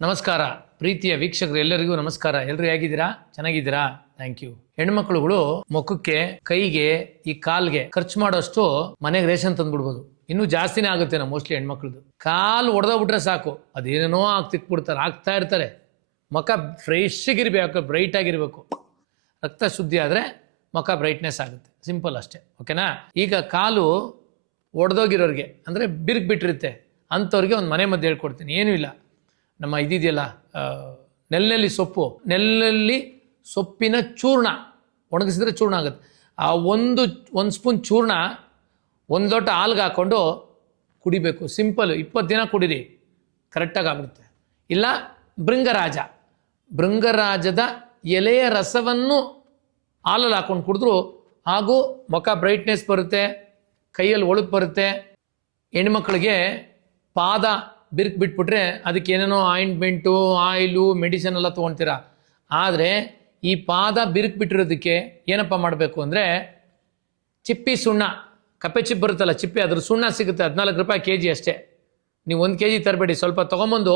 ನಮಸ್ಕಾರ. ಪ್ರೀತಿಯ ವೀಕ್ಷಕರು ಎಲ್ಲರಿಗೂ ನಮಸ್ಕಾರ. ಎಲ್ಲರೂ ಹೇಗಿದ್ದೀರಾ? ಚೆನ್ನಾಗಿದ್ದೀರಾ? ಥ್ಯಾಂಕ್ ಯು ಹೆಣ್ಮಕ್ಳುಗಳು ಮುಖಕ್ಕೆ, ಕೈಗೆ, ಈ ಕಾಲ್ಗೆ ಖರ್ಚು ಮಾಡೋಷ್ಟು ಮನೆಗೆ ರೇಷನ್ ತಂದ್ಬಿಡ್ಬೋದು. ಇನ್ನೂ ಜಾಸ್ತಿನೇ ಆಗುತ್ತೆ ನಾವು ಮೋಸ್ಟ್ಲಿ ಹೆಣ್ಮಕ್ಳದ್ದು ಕಾಲು ಹೊಡೆದೋಗ್ಬಿಟ್ರೆ ಸಾಕು. ಅದೇನೇನೋ ಆಗ್ತಿಕ್ಬಿಡ್ತಾರೆ ಆಗ್ತಾ ಇರ್ತಾರೆ. ಮುಖ ಫ್ರೆಶ್ ಆಗಿರ್ಬೇಕು ಬ್ರೈಟ್ ಆಗಿರ್ಬೇಕು. ರಕ್ತ ಶುದ್ಧಿ ಆದರೆ ಮುಖ ಬ್ರೈಟ್ನೆಸ್ ಆಗುತ್ತೆ. ಸಿಂಪಲ್ ಅಷ್ಟೇ. ಓಕೆನಾ ಈಗ ಕಾಲು ಒಡೆದೋಗಿರೋರಿಗೆ, ಅಂದರೆ ಬಿರುಕು ಬಿಟ್ಟಿರುತ್ತೆ. ಅಂಥವ್ರಿಗೆ ಒಂದು ಮನೆ ಮದ್ದು ಹೇಳ್ಕೊಡ್ತೀನಿ. ಏನೂ ಇಲ್ಲ. ನಮ್ಮ ಇದಿದೆಯಲ್ಲ ನೆಲ್ಲಲ್ಲಿ ಸೊಪ್ಪು. ನೆಲ್ಲಲ್ಲಿ ಸೊಪ್ಪಿನ ಚೂರ್ಣ, ಒಣಗಿಸಿದ್ರೆ ಚೂರ್ಣ ಆಗುತ್ತೆ. ಆ ಒಂದು ಒಂದು ಸ್ಪೂನ್ ಚೂರ್ಣ, ಒಂದು ಲೋಟ ಹಾಲ್ಗೆ ಹಾಕ್ಕೊಂಡು ಕುಡಿಬೇಕು. ಸಿಂಪಲ್, ಇಪ್ಪತ್ತು ದಿನ ಕುಡೀರಿ, ಕರೆಕ್ಟಾಗಿ ಆಗುತ್ತೆ ಇಲ್ಲ, ಭೃಂಗರಾಜ. ಭೃಂಗರಾಜದ ಎಲೆಯ ರಸವನ್ನು ಹಾಲಲ್ಲಿ ಹಾಕೊಂಡು ಕುಡಿದ್ರು, ಹಾಗೂ ಮುಖ ಬ್ರೈಟ್ನೆಸ್ ಬರುತ್ತೆ, ಕೈಯಲ್ಲಿ ಒಳಗೆ ಬರುತ್ತೆ, ಹೆಣ್ಮಕ್ಳಿಗೆ ಪಾದ ಬಿರುಕು ಬಿಟ್ಬಿಟ್ರೆ ಅದಕ್ಕೆ ಏನೇನೋ ಆಯಿಂಟ್ಮೆಂಟು ಆಯಿಲು ಮೆಡಿಸಿನ್ ಎಲ್ಲ ತೊಗೊತೀರ? ಆದರೆ ಈ ಪಾದ ಬಿರುಕು ಬಿಟ್ಟಿರೋದಕ್ಕೆ ಏನಪ್ಪ ಮಾಡಬೇಕು ಅಂದರೆ ಚಿಪ್ಪಿ ಸುಣ್ಣ, ಕಪ್ಪೆ ಚಿಪ್ಪು ಬರುತ್ತಲ್ಲ ಚಿಪ್ಪಿ ಅದ್ರ ಸುಣ್ಣ ಸಿಗುತ್ತೆ, ಹದಿನಾಲ್ಕು ರೂಪಾಯಿ ಕೆ ಜಿ ಅಷ್ಟೇ. ನೀವು ಒಂದು ಕೆ ಜಿ ತರಬೇಡಿ, ಸ್ವಲ್ಪ ತೊಗೊಂಬಂದು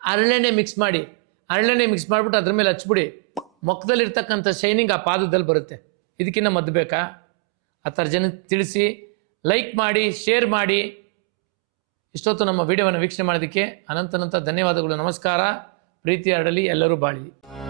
ಅರಳೆಣ್ಣೆ ಮಿಕ್ಸ್ ಮಾಡಿ, ಅರಳೆಣ್ಣೆ ಮಿಕ್ಸ್ ಮಾಡಿಬಿಟ್ಟು ಅದ್ರ ಮೇಲೆ ಹಚ್ಬಿಡಿ. ಮುಖದಲ್ಲಿರ್ತಕ್ಕಂಥ ಶೈನಿಂಗ್ ಆ ಪಾದದಲ್ಲಿ ಬರುತ್ತೆ. ಇದಕ್ಕಿಂತ ಮದ್ದು ಬೇಕಾ? ಆ ಥರ ಜನ ತಿಳಿಸಿ ಲೈಕ್ ಮಾಡಿ ಶೇರ್ ಮಾಡಿ. ಇಷ್ಟೊತ್ತು ನಮ್ಮ ವಿಡಿಯೋವನ್ನು ವೀಕ್ಷಣೆ ಮಾಡೋದಕ್ಕೆ ಅನಂತನಂತ ಧನ್ಯವಾದಗಳು. ನಮಸ್ಕಾರ. ಪ್ರೀತಿ ಹರಡಲಿ ಎಲ್ಲರೂ ಬಾಳಿ.